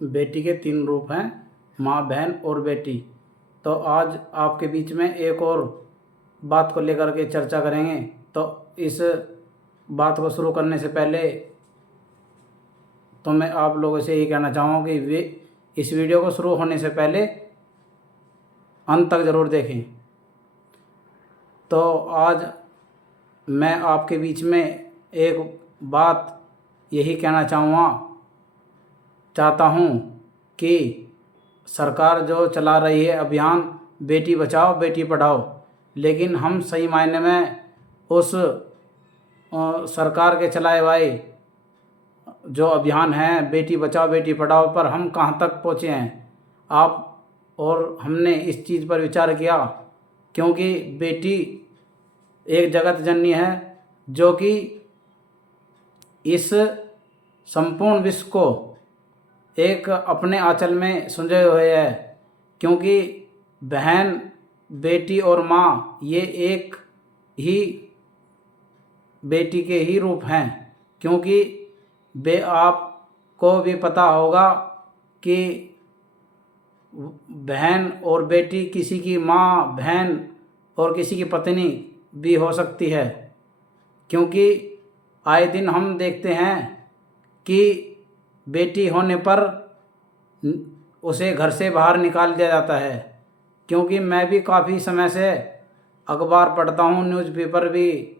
बेटी के तीन रूप हैं, माँ, बहन और बेटी। तो आज आपके बीच में एक और बात को लेकर के चर्चा करेंगे। तो इस बात को शुरू करने से पहले तो मैं आप लोगों से यही कहना चाहूँगा कि वे इस वीडियो को शुरू होने से पहले अंत तक ज़रूर देखें। तो आज मैं आपके बीच में एक बात यही कहना चाहता हूँ कि सरकार जो चला रही है अभियान बेटी बचाओ बेटी पढ़ाओ, लेकिन हम सही मायने में उस सरकार के चलाए हुए जो अभियान है बेटी बचाओ बेटी पढ़ाओ पर हम कहाँ तक पहुँचे हैं। आप और हमने इस चीज़ पर विचार किया, क्योंकि बेटी एक जगत जननी है जो कि इस संपूर्ण विश्व को एक अपने आंचल में सुलझे हुए है। क्योंकि बहन, बेटी और माँ ये एक ही बेटी के ही रूप हैं। क्योंकि आपको भी पता होगा कि बहन और बेटी किसी की माँ, बहन और किसी की पत्नी भी हो सकती है। क्योंकि आए दिन हम देखते हैं कि बेटी होने पर उसे घर से बाहर निकाल दिया जाता है। क्योंकि मैं भी काफ़ी समय से अखबार पढ़ता हूँ, न्यूज़पेपर भी,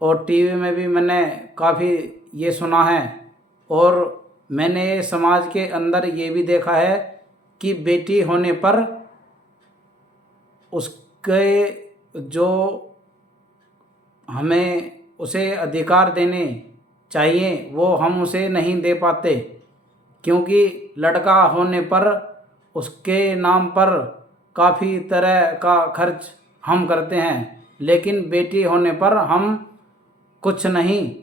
और टीवी में भी मैंने काफ़ी ये सुना है। और मैंने समाज के अंदर ये भी देखा है कि बेटी होने पर उसके जो हमें उसे अधिकार देने चाहिए वो हम उसे नहीं दे पाते। क्योंकि लड़का होने पर उसके नाम पर काफ़ी तरह का खर्च हम करते हैं, लेकिन बेटी होने पर हम कुछ नहीं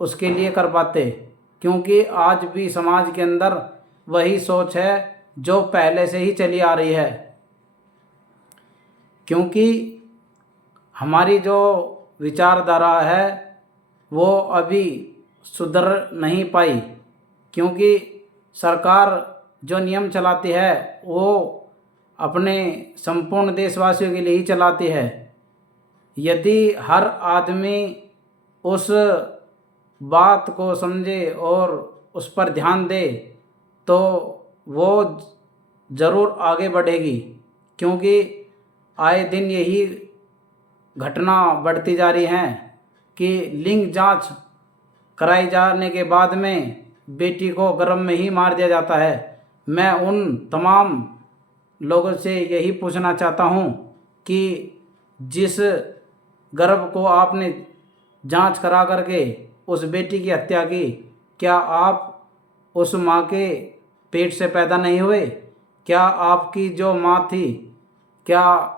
उसके लिए कर पाते। क्योंकि आज भी समाज के अंदर वही सोच है जो पहले से ही चली आ रही है। क्योंकि हमारी जो विचारधारा है वो अभी सुधर नहीं पाई। क्योंकि सरकार जो नियम चलाती है वो अपने संपूर्ण देशवासियों के लिए ही चलाती है। यदि हर आदमी उस बात को समझे और उस पर ध्यान दे तो वो ज़रूर आगे बढ़ेगी। क्योंकि आए दिन यही घटना बढ़ती जा रही है कि लिंग जांच कराई जाने के बाद में बेटी को गर्भ में ही मार दिया जाता है। मैं उन तमाम लोगों से यही पूछना चाहता हूँ कि जिस गर्भ को आपने जांच करा करके उस बेटी की हत्या की, क्या आप उस माँ के पेट से पैदा नहीं हुए? क्या आपकी जो माँ थी, क्या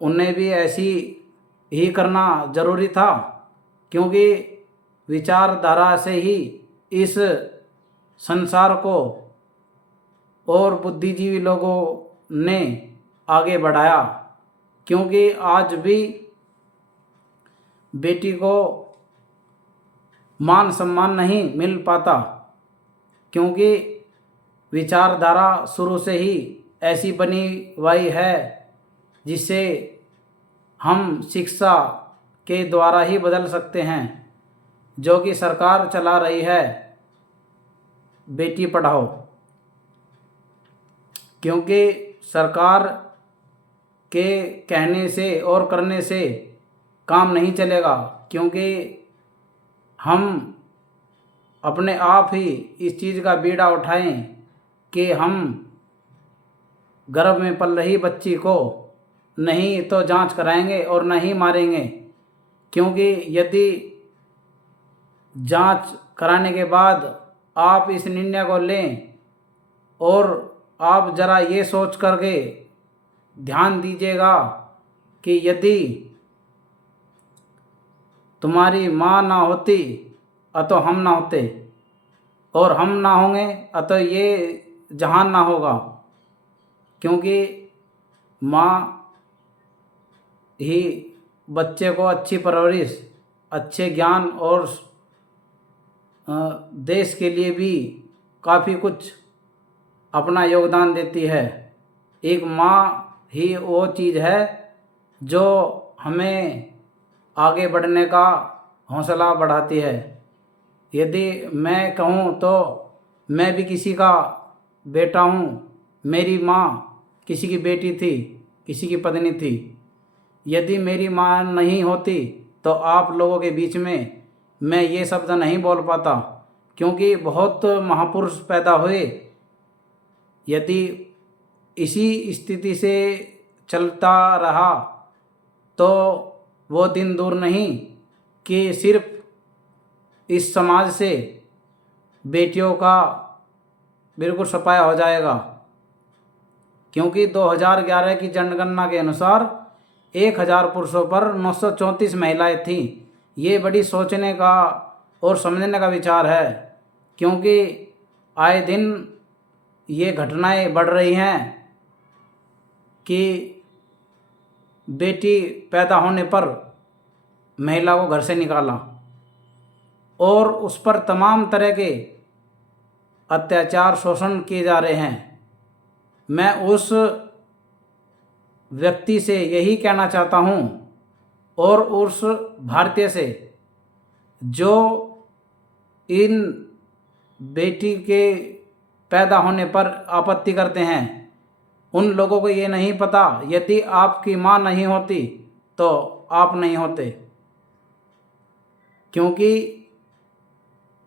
उन्हें भी ऐसी ही करना ज़रूरी था? क्योंकि विचारधारा से ही इस संसार को और बुद्धिजीवी लोगों ने आगे बढ़ाया। क्योंकि आज भी बेटी को मान सम्मान नहीं मिल पाता। क्योंकि विचारधारा शुरू से ही ऐसी बनी हुई है जिसे हम शिक्षा के द्वारा ही बदल सकते हैं, जो कि सरकार चला रही है बेटी पढ़ाओ। क्योंकि सरकार के कहने से और करने से काम नहीं चलेगा। क्योंकि हम अपने आप ही इस चीज़ का बीड़ा उठाएं कि हम गर्भ में पल रही बच्ची को नहीं तो जांच कराएंगे और नहीं मारेंगे। क्योंकि यदि जांच कराने के बाद आप इस निर्णय को लें और आप ज़रा ये सोच करके ध्यान दीजिएगा कि यदि तुम्हारी माँ ना होती अतो हम ना होते, और हम ना होंगे अतो ये जहान ना होगा। क्योंकि माँ ही बच्चे को अच्छी परवरिश, अच्छे ज्ञान और देश के लिए भी काफ़ी कुछ अपना योगदान देती है। एक माँ ही वो चीज़ है जो हमें आगे बढ़ने का हौसला बढ़ाती है। यदि मैं कहूँ तो मैं भी किसी का बेटा हूँ। मेरी माँ किसी की बेटी थी, किसी की पत्नी थी। यदि मेरी माँ नहीं होती तो आप लोगों के बीच में मैं ये शब्द नहीं बोल पाता, क्योंकि बहुत महापुरुष पैदा हुए। यदि इसी स्थिति से चलता रहा तो वो दिन दूर नहीं कि सिर्फ इस समाज से बेटियों का बिल्कुल सफाया हो जाएगा। क्योंकि 2011 की जनगणना के अनुसार 1000 पुरुषों पर 934 महिलाएं थीं। ये बड़ी सोचने का और समझने का विचार है, क्योंकि आए दिन ये घटनाएं बढ़ रही हैं कि बेटी पैदा होने पर महिला को घर से निकाला और उस पर तमाम तरह के अत्याचार शोषण किए जा रहे हैं। मैं उस व्यक्ति से यही कहना चाहता हूँ और उस भारतीय से जो इन बेटी के पैदा होने पर आपत्ति करते हैं, उन लोगों को ये नहीं पता यदि आपकी माँ नहीं होती तो आप नहीं होते। क्योंकि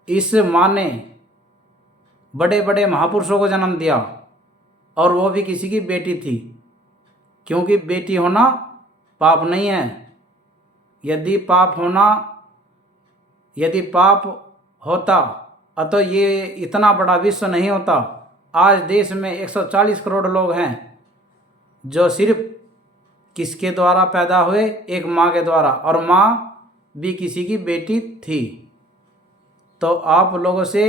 इस माँ ने बड़े बड़े महापुरुषों को जन्म दिया और वो भी किसी की बेटी थी। क्योंकि बेटी होना पाप नहीं है। यदि पाप होता तो ये इतना बड़ा विश्व नहीं होता। आज देश में 140 करोड़ लोग हैं जो सिर्फ किसके द्वारा पैदा हुए? एक माँ के द्वारा, और माँ भी किसी की बेटी थी। तो आप लोगों से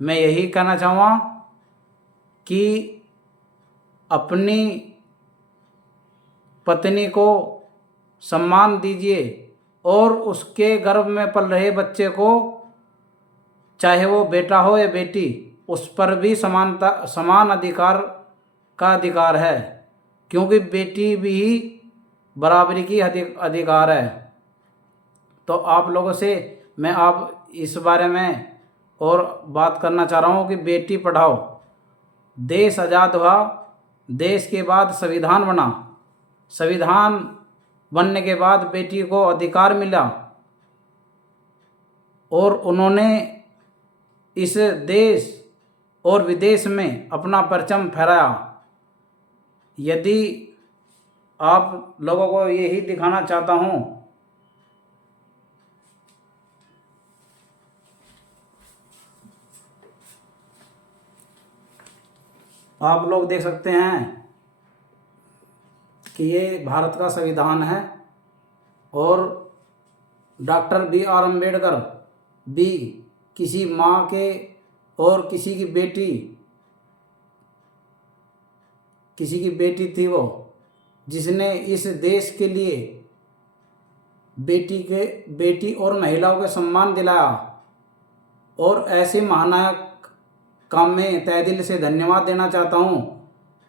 मैं यही कहना चाहूँगा कि अपनी पत्नी को सम्मान दीजिए और उसके गर्भ में पल रहे बच्चे को, चाहे वो बेटा हो या बेटी, उस पर भी समान अधिकार का अधिकार है। क्योंकि बेटी भी बराबरी की अधिकार है। तो आप लोगों से मैं आप इस बारे में और बात करना चाह रहा हूँ कि बेटी पढ़ाओ। देश आज़ाद हुआ, देश के बाद संविधान बना, संविधान बनने के बाद बेटी को अधिकार मिला और उन्होंने इस देश और विदेश में अपना परचम फहराया। यदि आप लोगों को यही दिखाना चाहता हूँ, आप लोग देख सकते हैं कि ये भारत का संविधान है और डॉक्टर B.R. अम्बेडकर भी किसी माँ के और किसी की बेटी थी वो, जिसने इस देश के लिए बेटी और महिलाओं के सम्मान दिलाया। और ऐसे महानायक का मैं तहे दिल से धन्यवाद देना चाहता हूँ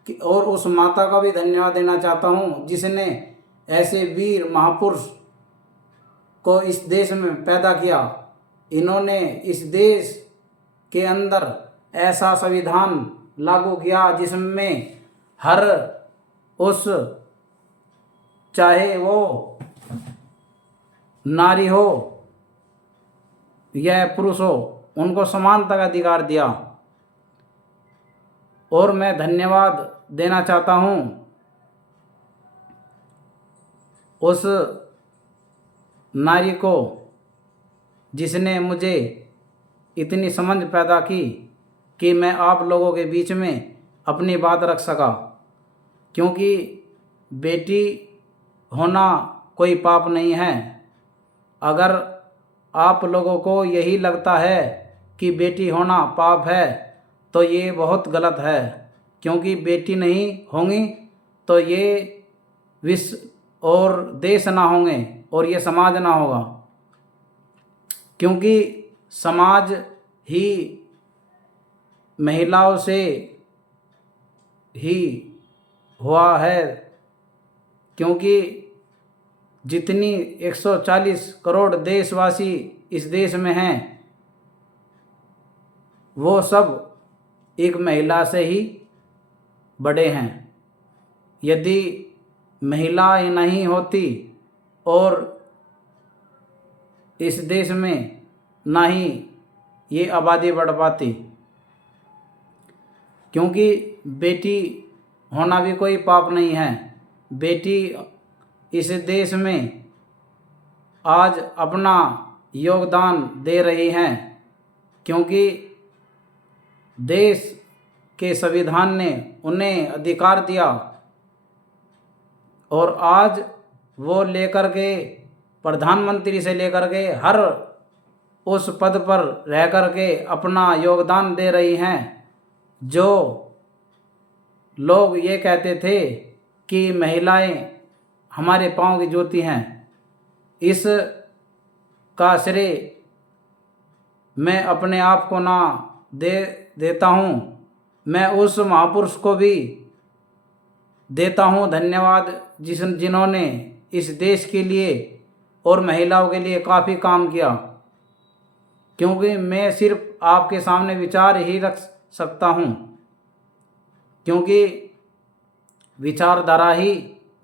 कि, और उस माता का भी धन्यवाद देना चाहता हूँ जिसने ऐसे वीर महापुरुष को इस देश में पैदा किया। इन्होंने इस देश के अंदर ऐसा संविधान लागू किया जिसमें हर उस, चाहे वो नारी हो या पुरुष हो, उनको समानता का अधिकार दिया। और मैं धन्यवाद देना चाहता हूँ उस नारी को जिसने मुझे इतनी समझ पैदा की कि मैं आप लोगों के बीच में अपनी बात रख सका। क्योंकि बेटी होना कोई पाप नहीं है। अगर आप लोगों को यही लगता है कि बेटी होना पाप है तो ये बहुत गलत है। क्योंकि बेटी नहीं होंगी तो ये विश्व और देश ना होंगे और ये समाज ना होगा। क्योंकि समाज ही महिलाओं से ही हुआ है, क्योंकि जितनी 140 करोड़ देशवासी इस देश में हैं वो सब एक महिला से ही बड़े हैं। यदि महिलाएं नहीं होती और इस देश में ना ही ये आबादी बढ़ पाती, क्योंकि बेटी होना भी कोई पाप नहीं है। बेटी इस देश में आज अपना योगदान दे रही हैं, क्योंकि देश के संविधान ने उन्हें अधिकार दिया और आज वो लेकर के प्रधानमंत्री से लेकर के हर उस पद पर रह कर के अपना योगदान दे रही हैं। जो लोग ये कहते थे कि महिलाएं हमारे पाँव की ज्योति हैं, इस का श्रेय मैं अपने आप को ना देता हूँ, मैं उस महापुरुष को भी देता हूँ धन्यवाद जिन्होंने इस देश के लिए और महिलाओं के लिए काफ़ी काम किया। क्योंकि मैं सिर्फ आपके सामने विचार ही रख सकता हूँ, क्योंकि विचारधारा ही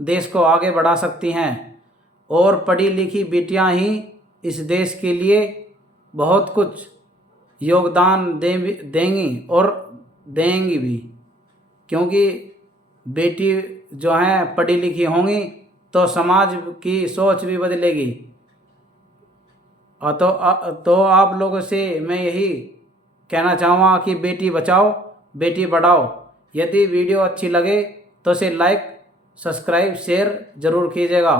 देश को आगे बढ़ा सकती हैं और पढ़ी लिखी बेटियां ही इस देश के लिए बहुत कुछ योगदान देंगी और देंगी भी, क्योंकि बेटी जो हैं पढ़ी लिखी होंगी तो समाज की सोच भी बदलेगी। तो आप लोगों से मैं यही कहना चाहूँगा कि बेटी बचाओ बेटी पढ़ाओ। यदि वीडियो अच्छी लगे तो इसे लाइक सब्सक्राइब शेयर ज़रूर कीजिएगा।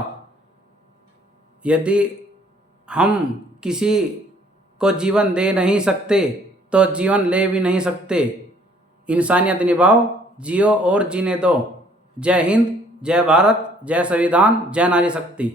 यदि हम किसी को जीवन दे नहीं सकते तो जीवन ले भी नहीं सकते। इंसानियत निभाओ, जियो और जीने दो। जय हिंद, जय भारत, जय संविधान, जय नारी शक्ति।